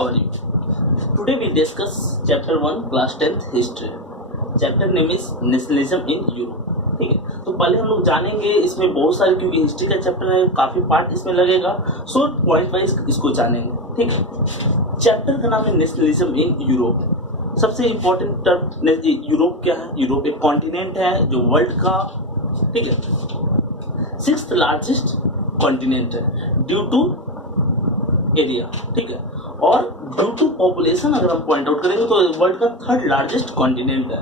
how are you? Today we discuss chapter 1 class 10th history. Chapter name is nationalism in Europe. ठीक है, तो पहले हम लोग जानेंगे इसमें बहुत सारे, क्योंकि हिस्ट्री का चैप्टर है काफी पार्ट इसमें लगेगा, सो पॉइंट वाइज इसको जानेंगे. ठीक है, चैप्टर का नाम है नेशनलिज्म इन यूरोप. सबसे इंपॉर्टेंट टर्म यूरोप क्या है? यूरोप एक कॉन्टिनेंट है जो वर्ल्ड का, ठीक है, 6th लार्जेस्ट कॉन्टिनेंट है ड्यू टू एरिया. ठीक है, और ड्यू टू पॉपुलेशन अगर हम पॉइंट आउट करेंगे तो वर्ल्ड का 3rd लार्जेस्ट कॉन्टिनेंट है.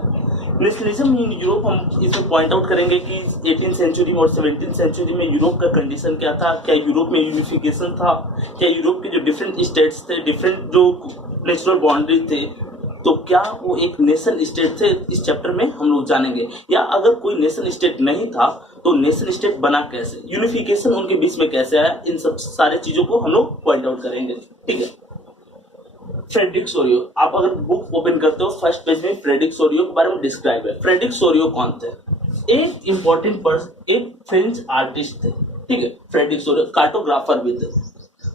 नेशनलिज्म इन यूरोप हम इसमें पॉइंट आउट करेंगे कि 18th सेंचुरी में और 17th सेंचुरी में यूरोप का कंडीशन क्या था, क्या यूरोप में यूनिफिकेशन था, क्या यूरोप के जो डिफरेंट स्टेट्स थे, डिफरेंट जो नेचुरल बाउंड्री थे, तो क्या वो एक नेशन स्टेट थे, इस चैप्टर में हम लोग जानेंगे. या अगर कोई नेशन स्टेट नहीं था तो नेशन स्टेट बना कैसे, यूनिफिकेशन उनके बीच में कैसे आया, इन सब सारे चीजों को हम लोग पॉइंट आउट करेंगे. ठीक है, फ्रेडरिक सोरियो, आप अगर बुक ओपन करते हो फर्स्ट पेज में फ्रेडरिक सोरियो के बारे में डिस्क्राइब है. फ्रेडरिक सोरियो कौन थे? एक इंपॉर्टेंट पर्सन, एक फ्रेंच आर्टिस्ट थे. ठीक है, फ्रेडरिक सोरियो कार्टोग्राफर भी थे.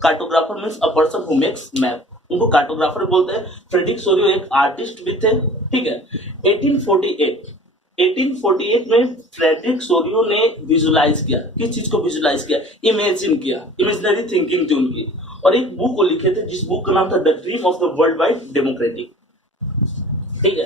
Cartographer means a person who makes map, उनको कार्टोग्राफर बोलते हैं. फ्रेडरिक सोरियो एक आर्टिस्ट भी थे. ठीक है, 1848 में फ्रेडरिक सोरियो ने विजुलाइज किया. किस चीज को विजुलाइज किया? इमेजिन किया, इमेजिनरी थिंकिंग थी उनकी, और एक बुक को लिखे थे जिस बुक का नाम था the dream of the world wide democratic. ठीक है,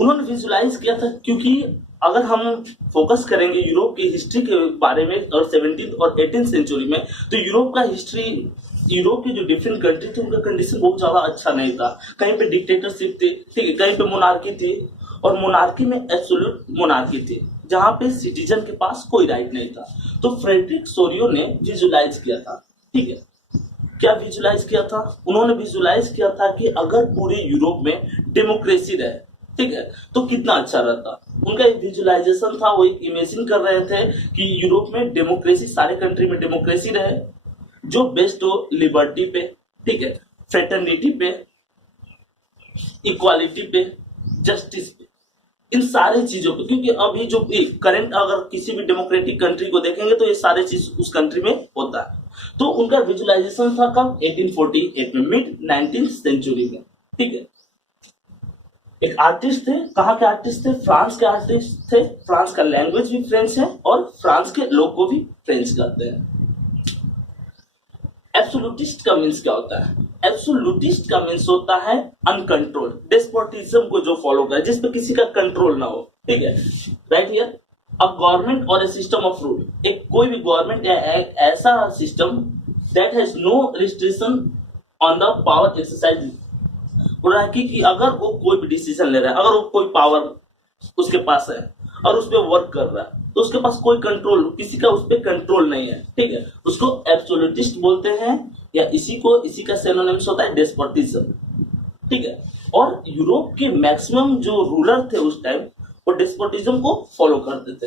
उन्होंने विजुलाइज किया था, क्योंकि अगर हम फोकस करेंगे यूरोप की हिस्ट्री के बारे में और 17th और 18th सेंचुरी में, तो यूरोप का हिस्ट्री, यूरोप के जो डिफरेंट कंट्री थे उनका कंडीशन बहुत ज्यादा अच्छा नहीं था. कहीं पे डिक्टेटरशिप थी, ठीक है, कहीं पे मोनार्की थी, और मोनार्की में एब्सोल्यूट मोनार्की थी जहां पे सिटीजन के पास कोई राइट नहीं था. तो फ्रेडरिक सोरियो ने विजुलाइज किया था. ठीक है, क्या विजुलाइज किया था? उन्होंने विजुलाइज किया था कि अगर पूरे यूरोप में डेमोक्रेसी रहे, ठीक है, तो कितना अच्छा रहता. उनका एक विजुलाइजेशन था, वो एक इमेजिन कर रहे थे कि यूरोप में डेमोक्रेसी, सारे कंट्री में डेमोक्रेसी रहे जो बेस्ड हो लिबर्टी पे, ठीक है, फ्रेटर्निटी पे, इक्वालिटी पे, जस्टिस पे, इन सारे चीजों पे. क्योंकि अभी जो करंट अगर किसी भी डेमोक्रेटिक कंट्री को देखेंगे तो ये सारे चीज उस कंट्री में होता है. तो उनका विजुलाइजेशन था कब? 1848 में, मिड 19th सेंचुरी में. ठीक है, एक आर्टिस्ट थे. कहाँ के आर्टिस्ट थे? फ्रांस के आर्टिस्ट थे. फ्रांस का लैंग्वेज भी फ्रेंच है और फ्रांस के लोग को भी फ्रेंच कहते हैं. एब्सोल्यूटिस्ट का मीन्स क्या होता है? एब्सोल्यूटिस्ट का मीन्स होता है अनकंट्रोल्ड, डेस्पोटिज्म को जो फॉलो करे, जिस पे किसी का कंट्रोल ना हो. ठीक है, राइट हियर अ गवर्नमेंट और ए सिस्टम ऑफ रूल, एक कोई भी गवर्नमेंट या एक ऐसा system that has no restriction on the power exercise. बोल रहा है कि अगर वो कोई भी डिसीजन ले रहा है, अगर वो कोई पावर उसके पास है और उस पर वर्क कर रहा है, तो उसके पास कोई कंट्रोल, किसी का उस पर कंट्रोल नहीं है. ठीक है, उसको एब्सोल्यूटिस्ट बोलते हैं, या इसी का सिनोनिम्स होता है डेस्पोटिज्म. ठीक है, और यूरोप के मैक्सिमम जो रूलर थे उस टाइम वो डेस्पोटिज्म को फॉलो करते थे.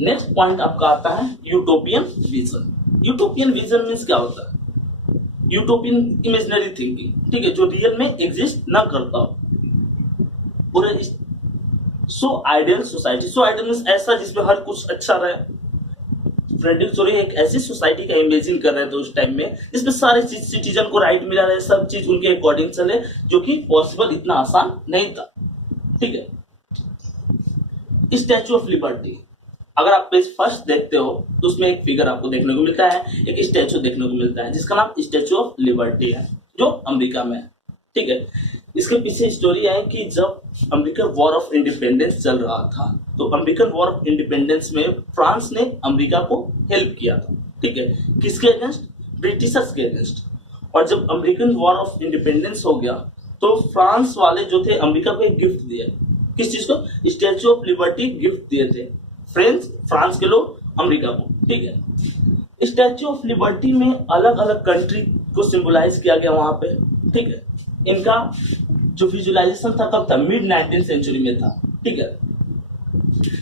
नेक्स्ट पॉइंट आपका आता है utopian vision. Utopian vision means क्या होता है? यूटोपियन इमेजिनरी थिंकिंग, ठीक है, जो रियल में एग्जिस्ट ना करता हो. पूरे so ideal society, so ideal means ऐसा जिसमें हर कुछ अच्छा रहे. फ्रेडरिक सोरियो एक ऐसी सोसाइटी का इमेजिन कर रहे थे उस टाइम में जिसमें सारे चीज सिटीजन को राइट मिला रहे, सब चीज उनके अकॉर्डिंग चले, जो कि पॉसिबल इतना आसान नहीं था. ठीक है, स्टैचू ऑफ लिबर्टी, अगर आप पेज फर्स्ट देखते हो तो उसमें एक फिगर आपको देखने को मिलता है, एक स्टैचू देखने को मिलता है जिसका नाम स्टैचू ऑफ लिबर्टी है, जो अमेरिका में है. ठीक है, इसके पीछे स्टोरी है कि जब अमेरिकन वॉर ऑफ इंडिपेंडेंस चल रहा था, तो अमेरिकन वॉर ऑफ इंडिपेंडेंस में फ्रांस ने अमेरिका को हेल्प किया था. ठीक है, किसके अगेंस्ट? ब्रिटिशर्स के अगेंस्ट. और जब अमेरिकन वॉर ऑफ इंडिपेंडेंस हो गया तो फ्रांस वाले जो थे अमेरिका को एक गिफ्ट दिए. किस चीज को? स्टैचू ऑफ लिबर्टी गिफ्ट दिए थे फ्रांस के लोग अमेरिका को. ठीक है, स्टैचू ऑफ लिबर्टी में अलग अलग कंट्री को सिंबलाइज किया गया वहां पे. ठीक है, इनका जो विजुलाइजेशन था कब था? मिड 19th सेंचुरी में था. ठीक है,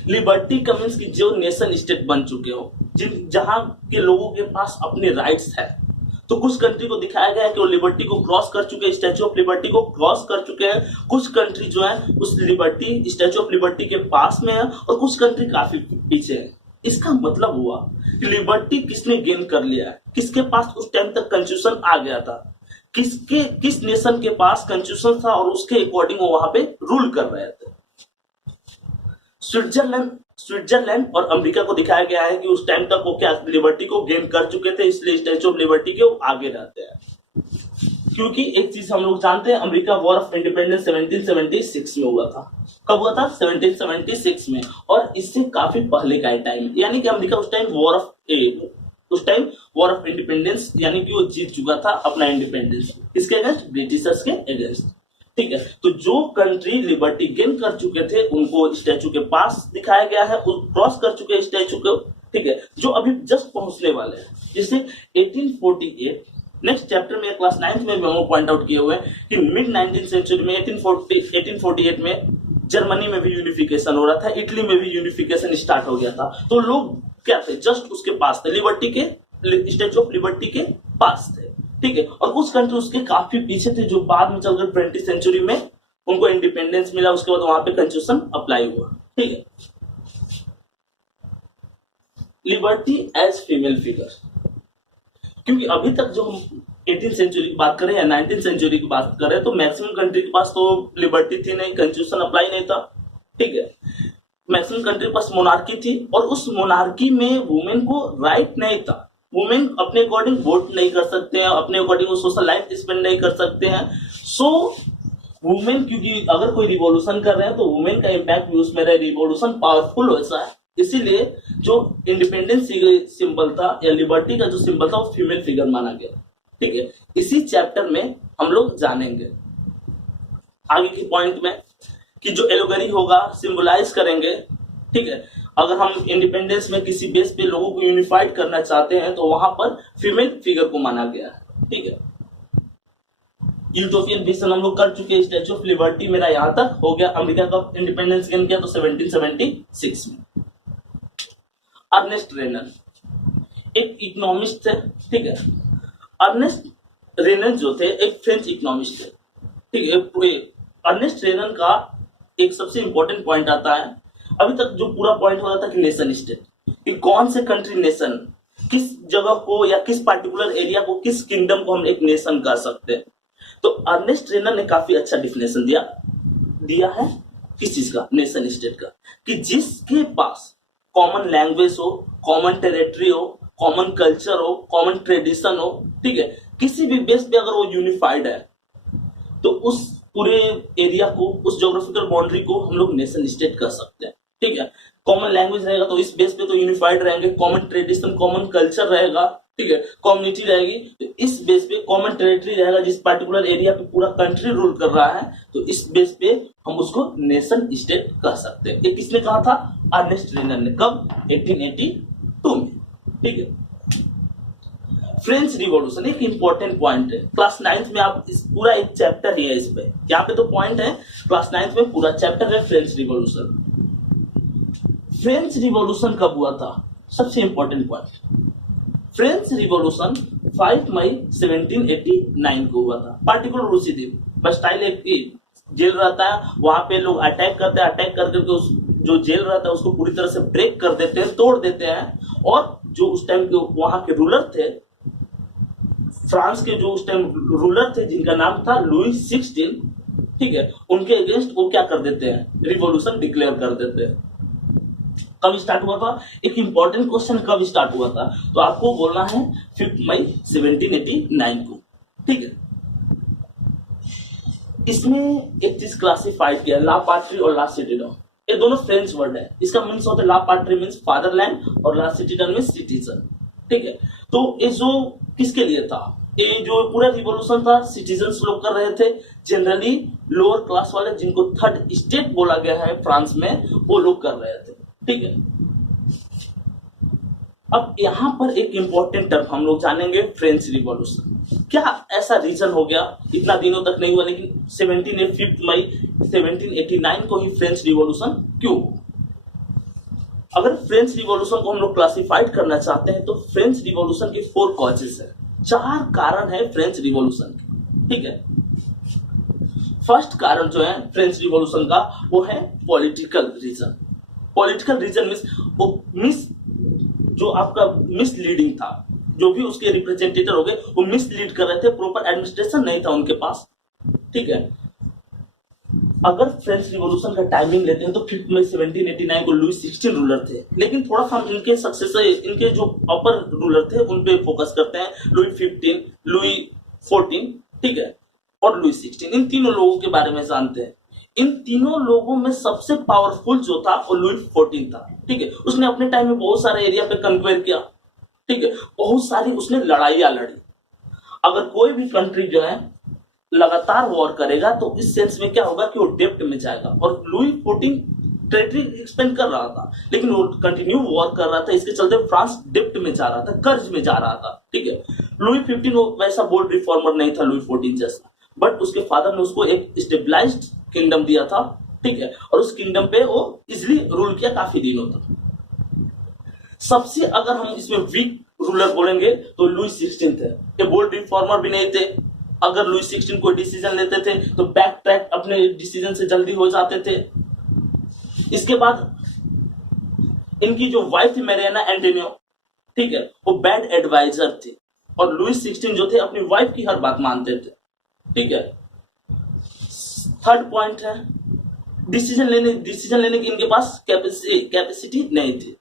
लिबर्टी का मीन्स कि जो नेशन स्टेट बन चुके हो, जहां के लोगों के पास अपने राइट्स है. तो कुछ कंट्री को दिखाया गया है कि वो लिबर्टी को क्रॉस कर चुके हैं, स्टैचू ऑफ लिबर्टी को क्रॉस कर चुके हैं. कुछ कंट्री जो है उस लिबर्टी, स्टैचू ऑफ लिबर्टी के पास में है, और कुछ कंट्री काफी पीछे है. इसका मतलब हुआ कि लिबर्टी किसने गेन कर लिया है, किसके पास उस टाइम तक कॉन्स्टिट्यूशन आ गया था, किस नेशन के पास कॉन्स्टिट्यूशन था और उसके अकॉर्डिंग वो वहां पे रूल कर रहे थे। स्विट्जरलैंड और अमेरिका को दिखाया गया है कि उस टाइम तक वो क्या लिबर्टी को गेन कर चुके थे, इसलिए स्टैच्यू ऑफ लिबर्टी के वो आगे रहते हैं। क्योंकि एक चीज हम लोग जानते हैं, अमेरिका वॉर ऑफ इंडिपेंडेंस 1776 में हुआ था। कब हुआ था? 1776 में। और इससे काफी पहले का टाइम, यानी कि अमेरिका उस टाइम वॉर ऑफ इंडिपेंडेंस यानी कि वो जीत चुका था अपना इंडिपेंडेंस। किसके अगेंस्ट? ब्रिटिशर्स के अगेंस्ट। ठीक है, तो जो कंट्री लिबर्टी गेन कर चुके थे उनको स्टैचू के पास दिखाया गया है, क्रॉस कर चुके स्टैचू को। ठीक है, जो अभी जस्ट पहुंचने वाले हैं, जैसे 1848 नेक्स्ट चैप्टर में क्लास 9th में मेमो पॉइंट आउट किए हुए हैं कि मिड 19th सेंचुरी में 1848 में जर्मनी में भी यूनिफिकेशन हो रहा था, इटली में भी यूनिफिकेशन स्टार्ट हो गया था। तो लोग क्या थे? जस्ट उसके पास थे, लिबर्टी के स्टैच्यू ऑफ लिबर्टी के पास थे। ठीक है, और कुछ कंट्री उसके काफी पीछे थे जो बाद में चलकर 20th सेंचुरी में उनको इंडिपेंडेंस मिला, उसके बाद वहां पे कॉन्स्टिट्यूशन अप्लाई हुआ। ठीक है, लिबर्टी एज फीमेल फिगर, क्योंकि अभी तक जो हम 18th सेंचुरी की बात करें या 19th सेंचुरी की बात करें तो मैक्सिमम कंट्री के पास तो लिबर्टी थी नहीं, कॉन्स्टिट्यूशन अप्लाई नहीं था। ठीक है, मैक्सिमम कंट्री के पास मोनार्की थी और उस मोनार्की में वुमेन को राइट नहीं था। वुमेन अपने अकॉर्डिंग वोट नहीं कर सकते हैं, अपने अकॉर्डिंग वो सोशल लाइफ स्पेंड नहीं कर सकते हैं। सो वुमेन, क्योंकि अगर कोई रिवॉल्यूशन कर रहे हैं तो वुमेन का इम्पैक्ट भी उसमें रहे, रिवॉल्यूशन पावरफुल वैसा है। इसीलिए जो इंडिपेंडेंस सिंबल था या लिबर्टी का जो सिंबल था वो फीमेल फिगर माना गया। ठीक है, इसी चैप्टर में हम लोग जानेंगे आगे के पॉइंट में कि जो एलोगरी होगा सिंबलाइज करेंगे। ठीक है, अगर हम इंडिपेंडेंस में किसी बेस पे लोगों को यूनिफाइड करना चाहते हैं तो वहां पर फीमेल फिगर को माना गया है। ठीक है, यूटोपियन विजन हम लोग कर चुके हैं। स्टैच्यू ऑफ लिबर्टी मेरा यहां तक हो गया। अमेरिका का इंडिपेंडेंस गेन किया तो 1776 में। अर्नेस्ट रेनन एक इकोनॉमिस्ट थे। ठीक है, अर्नेस्ट रेनन जो थे एक फ्रेंच इकोनॉमिस्ट थे। ठीक है, अर्नेस्ट रेनन का एक सबसे इंपॉर्टेंट पॉइंट आता है, अभी तक जो पूरा पॉइंट हो रहा था कि नेशन स्टेट, कि कौन से कंट्री नेशन, किस जगह को या किस पार्टिकुलर एरिया को, किस किंगडम को हम एक नेशन कह सकते हैं। तो अर्नेस्ट रेनन ने काफी अच्छा डिफिनेशन दिया है किस चीज का? नेशन स्टेट का, कि जिसके पास कॉमन लैंग्वेज हो, कॉमन टेरिटरी हो, कॉमन कल्चर हो, कॉमन ट्रेडिशन हो। ठीक है, किसी भी बेस पे अगर वो यूनिफाइड है तो उस पूरे एरिया को, उस ज्योग्राफिकल बाउंड्री को हम लोग नेशन स्टेट कर सकते हैं। ठीक है, कॉमन लैंग्वेज रहेगा तो इस बेस पे तो यूनिफाइड रहेंगे, कॉमन ट्रेडिशन, कॉमन कल्चर रहेगा। ठीक है, कम्युनिटी रहेगी तो इस बेस पे, कॉमन टेरिटरी रहेगा जिस पार्टिकुलर एरिया पे पूरा कंट्री रूल कर रहा है तो इस बेस पे हम उसको नेशन स्टेट कह सकते हैं। ये किसने कहा था? अर्नेस्ट रेनन ने। कब? 1882 में। ठीक है, फ्रेंच रिवॉल्यूशन एक इंपॉर्टेंट पॉइंट है। क्लास 9th में आप इस पूरा एक चैप्टर ही है इस पे, यहाँ पे तो पॉइंट है, क्लास 9th में पूरा चैप्टर है फ्रेंच रिवॉल्यूशन। फ्रेंच रिवॉल्यूशन कब हुआ था? सबसे इंपॉर्टेंट पॉइंट, फ्रेंच रिवॉल्यूशन 5 मई 1789 को हुआ था, पार्टिकुलर उसी दिन। बस्टाइल एक जेल रहता है, वहां पे लोग अटैक करते हैं, अटैक करके उस जो जेल रहता है उसको पूरी तरह से ब्रेक कर देते हैं, तोड़ देते हैं। और जो उस टाइम के वहां के रूलर थे, फ्रांस के जो उस टाइम रूलर थे जिनका नाम था लुई 16, ठीक है, उनके अगेंस्ट वो क्या कर देते हैं? रिवॉल्यूशन डिक्लेयर कर देते हैं। कब स्टार्ट हुआ था? एक इंपॉर्टेंट क्वेश्चन, कब स्टार्ट हुआ था? तो आपको बोलना है 5 मई 1789 को। ठीक है, इसमें एक चीज क्लासिफाइड किया, ला पाट्री और ला सिटिजन। ये दोनों फ्रेंच वर्ड है। इसका मीन्स होता है, ला पाट्री मीन्स फादरलैंड और ला सिटिजन मीन्स सिटीजन। ठीक है, तो ये जो किसके लिए था? ये जो पूरा रिवॉल्यूशन था सिटीजन्स लोग कर रहे थे, जनरली लोअर क्लास वाले जिनको थर्ड स्टेट बोला गया है फ्रांस में, वो लोग कर रहे थे। ठीक है, अब यहां पर एक इंपॉर्टेंट टर्म हम लोग जानेंगे, फ्रेंच रिवॉल्यूशन। क्या ऐसा रीजन हो गया, इतना दिनों तक नहीं हुआ लेकिन 5 मई 1789 को ही फ्रेंच रिवॉल्यूशन क्यों? अगर फ्रेंच रिवॉल्यूशन को हम लोग क्लासिफाइड करना चाहते हैं तो फ्रेंच रिवॉल्यूशन के 4 कॉजेस है, 4 कारण है फ्रेंच रिवॉल्यूशन के। ठीक है, फर्स्ट कारण जो है फ्रेंच रिवॉल्यूशन का वो है political reason. Political reason means जो आपका मिसलीडिंग था, जो भी उसके रिप्रेजेंटेटिव हो गए वो मिसलीड कर रहे थे, प्रॉपर एडमिनिस्ट्रेशन नहीं था उनके पास। ठीक है, अगर फ्रेंच रिवॉल्यूशन का टाइमिंग लेते हैं तो 5 मई 1789 को लुई 16 रूलर थे, लेकिन थोड़ा सा हम इनके सक्सेसर, इनके जो अपर रूलर थे उन पे फोकस करते हैं। लुई 15, लुई 14, ठीक है, और लुई 16, इन तीनों लोगों के बारे में जानते हैं। इन तीनों लोगों में सबसे पावरफुल जो था वो लुई 14 था। ठीक है, उसने अपने टाइम में बहुत सारे एरिया पे कंक्वेयर किया। ठीक है, बहुत सारी उसने लड़ाइयां लड़ी। अगर कोई भी कंट्री जो है लगातार वॉर करेगा तो इस सेंस में क्या होगा कि वो डेप्ट में जाएगा, और लुई 14 टेरिटरी एक्सपेंड कर रहा था लेकिन वो कंटिन्यू वॉर कर रहा था, इसके चलते फ्रांस डेप्ट में जा रहा था, कर्ज में जा रहा था। ठीक है, लुई 15 वो वैसा बोल्ड रिफॉर्मर नहीं था लुई 14 जैसा, बट उसके फादर ने उसको एक स्टेबलाइज्ड किंगडम दिया था। ठीक है, और उस किंगडम पे वो इजिली रूल किया काफी दिनों तक। सबसे अगर हम इसमें वीक रूलर बोलेंगे तो लुई 16 थे, ये बोल्ड रिफॉर्मर भी नहीं थे। अगर लुई 16 कोई डिसीजन लेते थे तो बैक ट्रैक अपने डिसीजन से जल्दी हो जाते थे। इसके बाद इनकी जो वाइफ थी मैरियाना एंटोनियो, ठीक है, वो बैड एडवाइजर थी, और लुई 16 जो थे अपनी वाइफ की हर बात मानते थे। ठीक है, थर्ड पॉइंट है डिसीजन लेने की इनके पास कैपेसिटी नहीं थी।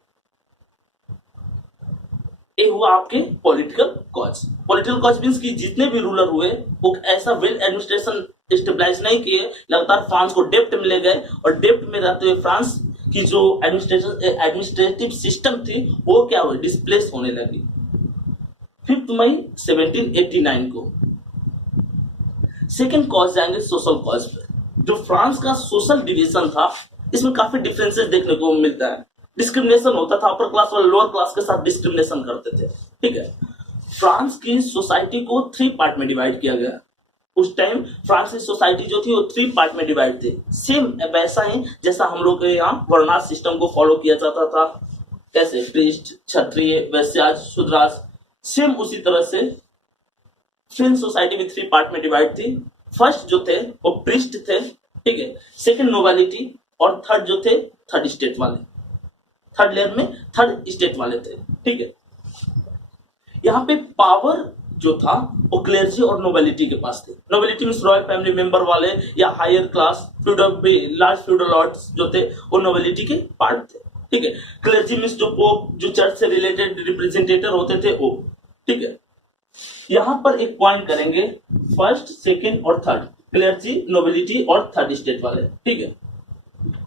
ये हुआ आपके political cause. Political cause means कि जितने भी रूलर हुए वो ऐसा वेल एडमिनिस्ट्रेशन स्टेबलाइज नहीं किए, लगातार फ्रांस को डेप्ट में ले गए, और डेप्ट में रहते हुए फ्रांस की जो एडमिनिस्ट्रेटिव सिस्टम थी वो क्या हुई, डिस्प्लेस होने लगी। 5 मई 1789 को सेकेंड कॉज जाएंगे सोशल कॉज पे। जो फ्रांस का सोशल डिवीजन था इसमें काफी डिफरेंसेस देखने को मिलता है। डिस्क्रिमिनेशन होता था, अपर क्लास वाले लोअर क्लास के साथ डिस्क्रिमिनेशन करते थे। ठीक है, फ्रांस की सोसाइटी को 3 पार्ट में डिवाइड किया गया। उस टाइम फ्रांस की सोसाइटी जो थी वो 3 पार्ट में डिवाइड थी, सेम वैसा ही जैसा हम लोग के यहाँ वर्णाश्रम सिस्टम को फॉलो किया जाता था, कैसे प्रीस्ट, क्षत्रिय, वैश्य, शूद्रास, सेम उसी तरह से फ्रेंच सोसाइटी भी 3 पार्ट में डिवाइड थी। फर्स्ट जो थे वो प्रीस्ट थे, ठीक है, सेकंड नोबिलिटी, और थर्ड जो थे थर्ड स्टेट वाले, थर्ड लेयर में थर्ड स्टेट वाले थे। ठीक है, यहाँ पे पावर जो था वो क्लेर्जी और नोबिलिटी के पास थे। Nobility means royal family member वाले या higher class large feudal lords जो थे वो नोबिलिटी के पार्ट थे। ठीक है, क्लेर्जी मींस जो पोप, जो चर्च से रिलेटेड रिप्रेजेंटेटिव होते थे वो। ठीक है, यहाँ पर एक पॉइंट करेंगे, फर्स्ट, सेकेंड और थर्ड, क्लेर्जी, नोबिलिटी और थर्ड स्टेट वाले। ठीक है,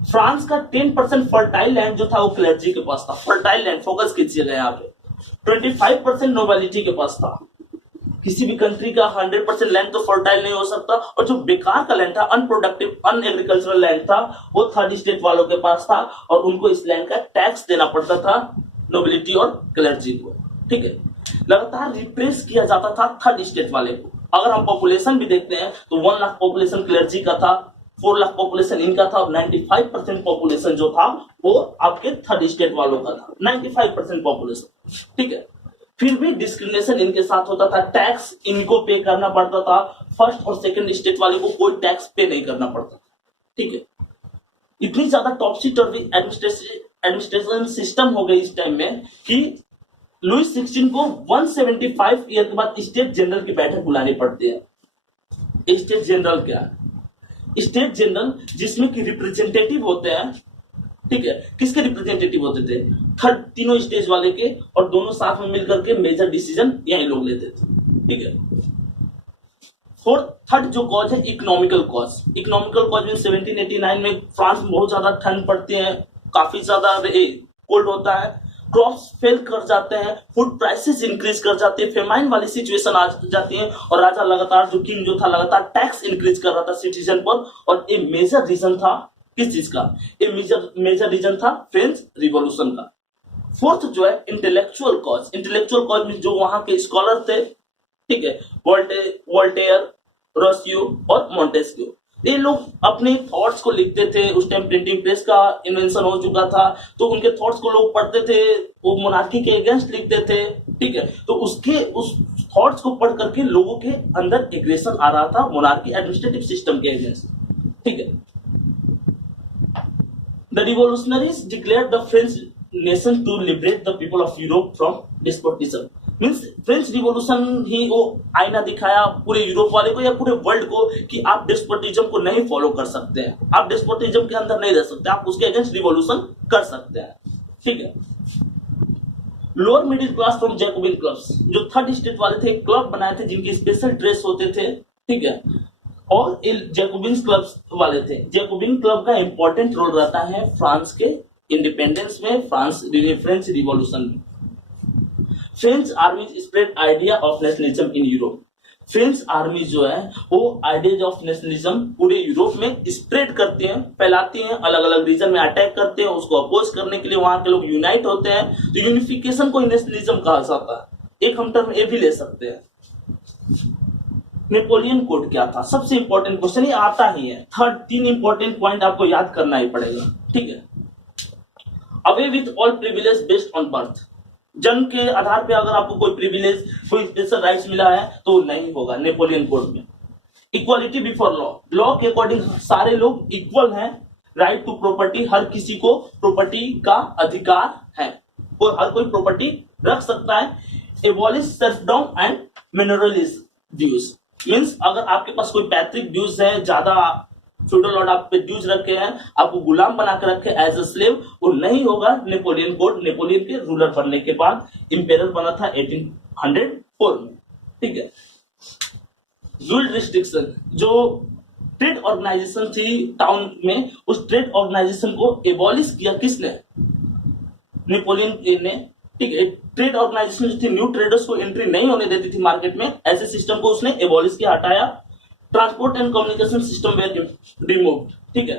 फ्रांस का 10% फर्टाइल लैंड जो था वो क्लेर्जी के पास था। फर्टाइल लैंड फोकस कीजिएगा यहाँ पे। 25% नोबिलिटी के पास था। किसी भी कंट्री का 100% लैंड तो फर्टाइल नहीं हो सकता, और जो बेकार का लैंड था, अनप्रोडक्टिव, अनएग्रीकल्चरल लैंड था, वो थर्ड स्टेट वालों के पास था, और उनको इस लैंड का टैक्स देना पड़ता था, नोबिलिटी और क्लेर्जी को। ठीक है, लगातार रिप्रेस किया जाता था थर्ड स्टेट वाले को। अगर हम पॉपुलेशन भी देखते हैं तो 1 लाख पॉपुलेशन क्लेर्जी का था, 4 लाख पॉपुलेशन इनका था, और 95% पॉपुलेशन जो था वो आपके थर्ड स्टेट वालों का था, 95% पॉपुलेशन। ठीक है, फिर भी डिस्क्रिमिनेशन इनके साथ होता था, टैक्स इनको पे करना पड़ता था, फर्स्ट और सेकंड स्टेट वाले को कोई टैक्स पे नहीं करना पड़ता था। ठीक है, इतनी ज्यादा टॉपसी टर्वी एडमिनिस्ट्रेशन सिस्टम हो गई इस टाइम में कि लुई 16 को 175 ईयर के बाद स्टेट जनरल की बैठक बुलानी पड़ती है। स्टेट जनरल क्या है? स्टेट जनरल जिसमें कि रिप्रेजेंटेटिव होते हैं। ठीक है, किसके रिप्रेजेंटेटिव होते थे? थर्ड, तीनों स्टेज वाले के, और दोनों साथ में मिलकर के मेजर डिसीजन यही लोग लेते थे। ठीक है, थर्ड जो कॉज है इकोनॉमिकल कॉज। इकोनॉमिकल कॉज में 1789 में फ्रांस में बहुत ज्यादा ठंड पड़ती है, काफी ज्यादा कोल्ड होता है, क्रॉप्स फेल कर जाते हैं, फूड प्राइसेस इंक्रीज कर जाती है, फेमाइन वाली सिचुएशन आ जाती है, और राजा लगातार, जो किंग जो था, लगातार टैक्स इंक्रीज कर रहा था सिटीजन पर। और एक मेजर रीजन था किस चीज का? ये मेजर रीजन था फ्रेंच रिवॉल्यूशन का। फोर्थ जो है इंटेलेक्चुअल कॉज। इंटेलेक्चुअल कॉज में जो वहां के स्कॉलर थे, ठीक है, वोल्टेयर, रोसियो और मोंटेस्क्यू, ये लोग अपने थॉट्स को लिखते थे। उस टाइम प्रिंटिंग प्रेस का इन्वेंशन हो चुका था, तो उनके थॉट्स को लोग पढ़ते थे, वो मोनार्की के अगेंस्ट लिखते थे। ठीक है, तो उस थॉट्स को पढ़ करके लोगों के अंदर एग्रेशन आ रहा था मोनार्की एडमिनिस्ट्रेटिव सिस्टम के अगेंस्ट। ठीक है, the revolutionaries declared the French nation to liberate the people of Europe from despotism. Means French revolution ही वो आईना दिखाया पूरे यूरोप वाले को या पूरे वर्ल्ड को कि आप डेस्पोटिज्म को नहीं फॉलो कर सकते हैं, आप डेस्पोटिज्म के अंदर नहीं रह सकते, आप उसके अगेंस्ट रिवॉल्यूशन कर सकते हैं। ठीक है। Lower middle class from Jacobian clubs, जो थर्ड स्टेट वाले थे क्लब बनाए थे जिनकी स्पेशल ड्रेस होते थे। ठीक है। और जैकोबिन क्लब्स वाले थे। जैकोबिन क्लब का इंपॉर्टेंट रोल रहता है फ्रांस के इंडिपेंडेंस में, फ्रेंच रिवॉल्यूशन में। French army spread idea of nationalism in Europe. French army जो है वो आइडियाज ऑफ नेशनलिज्म पूरे यूरोप में स्प्रेड करते हैं, फैलाती हैं, अलग अलग रीजन में अटैक करते हैं, उसको अपोज करने के लिए वहां के लोग यूनाइट होते हैं। तो यूनिफिकेशन को नेशनलिज्म कहा जाता है। एक हम टर्म ये भी ले सकते हैं। नेपोलियन कोड क्या था? सबसे इंपॉर्टेंट क्वेश्चन, ये आता ही है। थर्ड 3 इंपॉर्टेंट पॉइंट आपको याद करना ही पड़ेगा। ठीक है। Away with all privilege based on birth, जन्म के आधार पे अगर आपको कोई प्रिविलेज, कोई स्पेशल राइट्स मिला है तो नहीं होगा नेपोलियन कोड में। इक्वालिटी बिफोर लॉ, लॉ के अकॉर्डिंग सारे लोग इक्वल हैं। राइट टू प्रॉपर्टी, हर किसी को प्रॉपर्टी का अधिकार है, हर कोई प्रॉपर्टी रख सकता है। Abolish serfdom and manorial dues, means अगर आपके पास कोई पैतृक ड्यूज है, ज्यादा फ्यूडल लॉर्ड आप पे ड्यूज रखे हैं, आपको गुलाम बना के रखे एज अ स्लेव, वो नहीं होगा नेपोलियन कोड। नेपोलियन के रूलर बनने के बाद इंपेरर बना था 1804 में। ठीक है। गिल्ड रिस्ट्रिक्शन, जो ट्रेड ऑर्गेनाइजेशन थी टाउन में, उस ट्रेड ऑर्गेनाइजेशन को एबॉलिश किया किसने? नेपोलियन ने। ठीक है। ट्रेड ऑर्गेनाइजेशन जो थी, न्यू ट्रेडर्स को एंट्री नहीं होने देती थी मार्केट में, ऐसे सिस्टम को उसने एबॉलिश किया, हटाया। Transport and communication system were removed. ठीक है।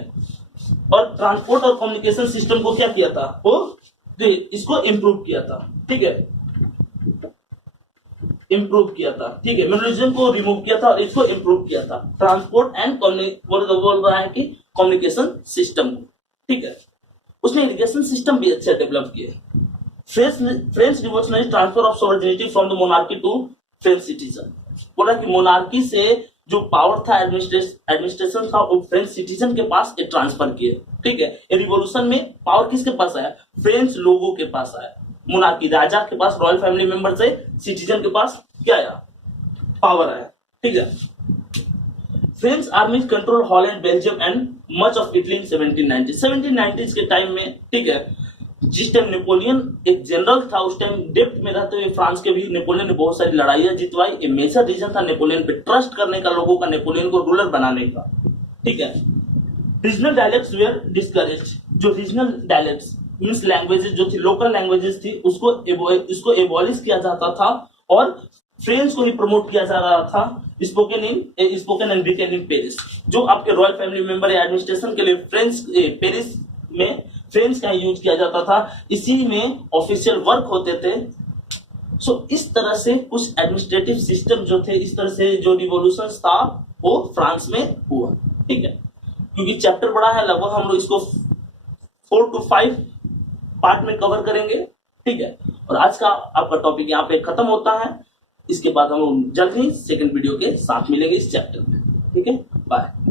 और ट्रांसपोर्ट और कम्युनिकेशन सिस्टम को क्या किया था? वो इसको इंप्रूव किया था। ठीक है। इंप्रूव किया था। ठीक है। मिनरलिज्म को रिमूव किया था और इसको इंप्रूव किया था। ट्रांसपोर्ट एंड बोल रहा है कि कम्युनिकेशन सिस्टम। ठीक है। उसने इरिगेशन सिस्टम भी अच्छा डेवलप किए। French revolutionary transfer of sovereignty from the monarchy to French citizen, बोला कि मोनार्की से जो पावर था, एडमिनिस्ट्रेशन था, वो फ्रेंच सिटीजन के पास ये ट्रांसफर किए। ठीक है। रिवॉल्यूशन में पावर किसके पास आया? फ्रेंच लोगों के पास आया। मोनार्की, राजा के पास, रॉयल फैमिली मेंबर से सिटीजन के पास क्या आया? पावर आया। ठीक है। French army control Holland, Belgium and much of Italy in 1790s के टाइम में। ठीक है। जिस टाइम नेपोलियन एक जनरल था, उस टाइम डेप्थ में रहते हुए फ्रांस के भी नेपोलियन ने बहुत सारी लड़ाइयां जितवाई। ये मेजर रीजन था नेपोलियन पे ट्रस्ट करने का, लोगों का, नेपोलियन को रूलर बनाने का। ठीक है। रीजनल डायलेक्ट्स वेयर डिस्करेज्ड, जो रीजनल डायलेक्ट्स मींस लैंग्वेजेस जो थी, लोकल लैंग्वेजेस थी, उसको एबॉलिश किया जाता था और फ्रेंच को ही प्रमोट किया जा रहा था। Spoken and written in Paris, जो आपके रॉयल फैमिली मेंबर या एडमिनिस्ट्रेशन के लिए फ्रेंच पेरिस में फ्रेंच का यूज किया जाता था, इसी में ऑफिशियल वर्क होते थे। सो इस तरह से कुछ एडमिनिस्ट्रेटिव सिस्टम जो थे, इस तरह से जो रिवॉल्यूशन था वो फ्रांस में हुआ। ठीक है। क्योंकि चैप्टर बड़ा है, लगभग हम लोग इसको 4 to 5 पार्ट में कवर करेंगे। ठीक है। और आज का आपका टॉपिक यहाँ पे खत्म होता है। इसके बाद हम लोग जल्द ही सेकंड वीडियो के साथ मिलेंगे इस चैप्टर में। ठीक है। बाय।